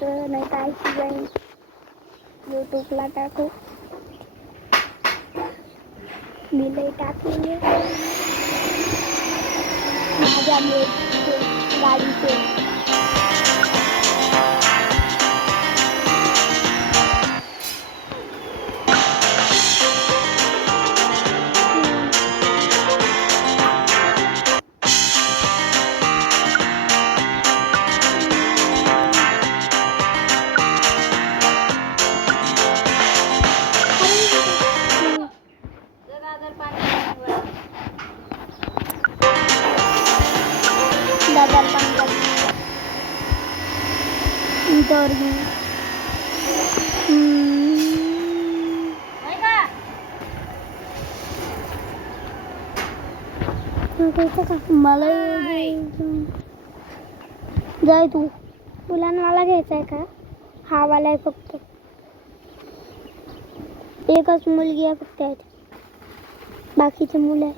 टाकायचं नाही तर ऐकू जाईल यूट्यूबला टाकू मी लई टाकलेले माझ्या गाडीचे मला जाय तू तुला मला घ्यायचं आहे का हा वाला आहे फक्त एकच मुलगी आहे फक्त बाकीचे मुलं आहे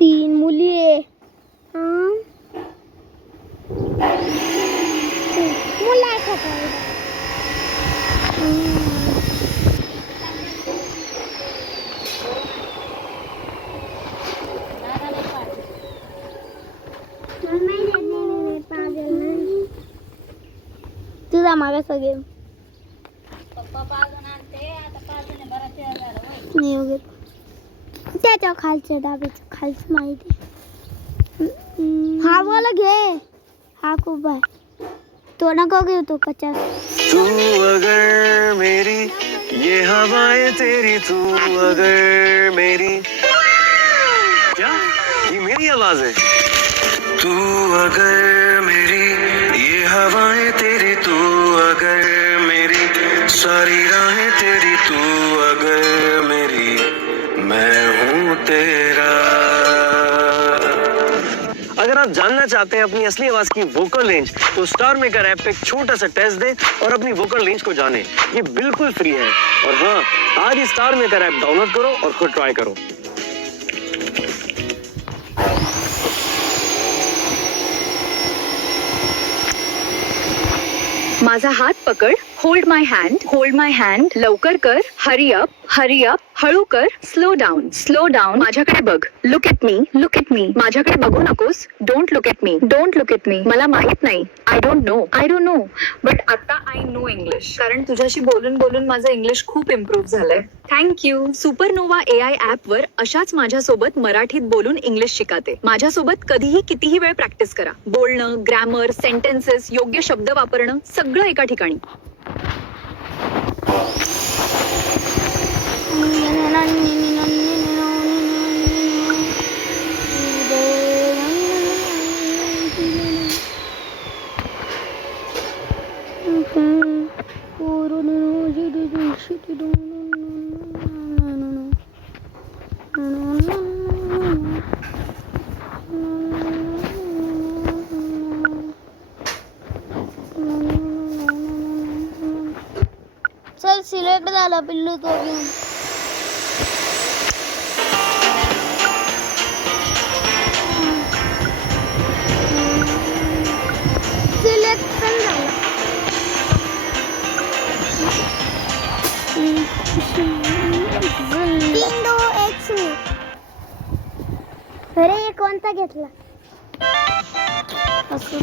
3 मुली आहे मुलं आहे का तुझा मागे सगळे त्याच्या खालच्या दाबीच खालच माहिती हा वाला घे हा खूप आहे तो नको घेऊ तो 50 तू अगर मेरी ये हवाएं तेरी तू अगर मेरी क्या ये मेरी आवाज है तू अगर मेरी ये हवाएं तेरी तू अगर मेरी सारी राहें तेरी तू अगर मेरी मैं हूँ तेरा। अगर आप जानना चाहते हैं अपनी असली आवाज की वोकल रेंज तो स्टार मेकर ऐप पे एक छोटा सा टेस्ट दें और अपनी वोकल रेंज को जानें। ये बिल्कुल फ्री है और हाँ आज ही स्टार मेकर ऐप डाउनलोड करो और खुद ट्राई करो। माझा हात पकड होल्ड माय हँड लवकर कर हरी अप हळू कर स्लो डाऊन माझ्याकडे बघ लुक एट मी माझ्याकडे बघू नकोस डोंट लुक एट मी मला माहित नाही आय डोंट नो बट आता आय नो इंग्लिश कारण तुझ्याशी बोलून माझं इंग्लिश खूप इम्प्रूव्ह झालंय थँक्यू सुपरनोवा AI ऍप वर अशाच माझ्यासोबत मराठीत बोलून इंग्लिश शिकाते माझ्यासोबत कधीही कितीही वेळ प्रॅक्टिस करा बोलणं ग्रॅमर सेंटेन्सेस योग्य शब्द वापरणं सगळं एका ठिकाणी चल सिलेक्ट झाला पिल्लू तो घेऊन सिलेक्ट पण झाला विंडो एक्स अरे कोणता घेतला असं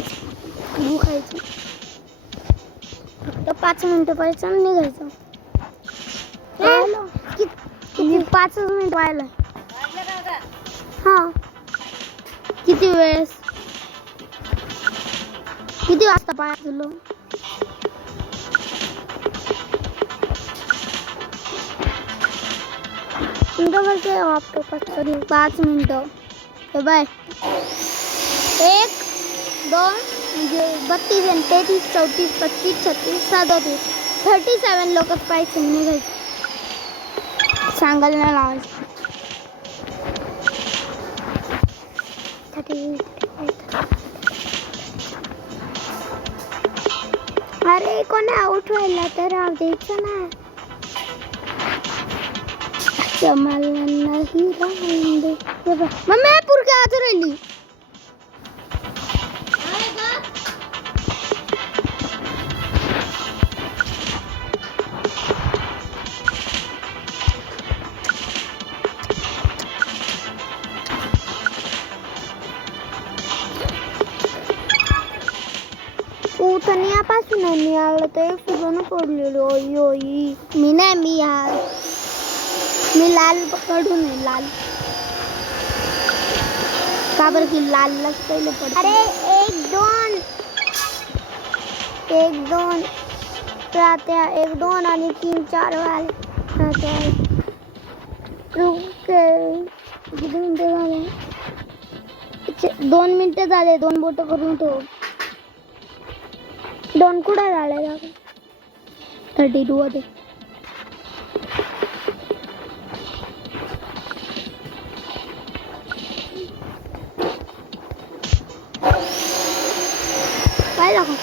तू खायचं फक्त 5 मिनिटं पाहिजे आणि निघायचं किती 5 मिनिट व्हायला हा किती वेळेस किती वाजता पाहिजे तुला मिनिटं वापतो 5 मिनिटं बाय 1 2 म्हणजे 32 33 34 35 36 37 37 लोकच पाहिजे निघायचं सांगायला नाही लावायचं अरे कोणी आउट व्हायला तर राहू द्यायचं ना मला नाही राहून दे मम्मी पुरकी आत राहिली उठण्यापासून मी आलं तर एक सुद्धा पडलेलो. मी नाही, मी लाल पकडू नये. लाल का बरं की लाललाच पहिले पड. अरे एक दोन राहत्या, 1 2 आणि 3 4 राहत्या. किती मिनिटं झाले? 2 मिनिटं झाले. 2 बोट करून ठेव. 2 कुठे झाले? 32 मध्ये. पाहिलं का?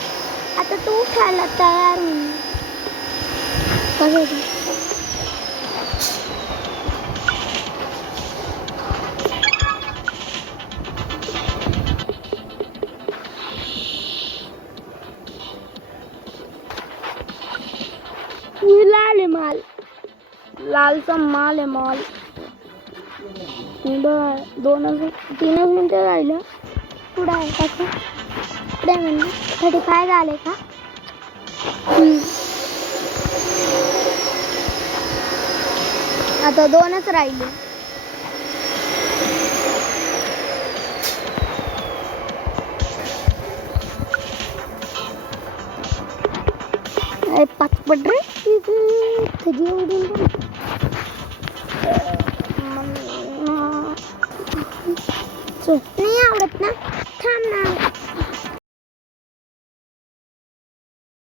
आता तू उठायला तयार होऊन कसं लाल आहे माल. लालचा माल आहे माल. 3 मिनिटं राहिलं. पुढे आहे का? पुढे म्हणजे 35 झाले का? आता 2च राहिले. पाच पट रे.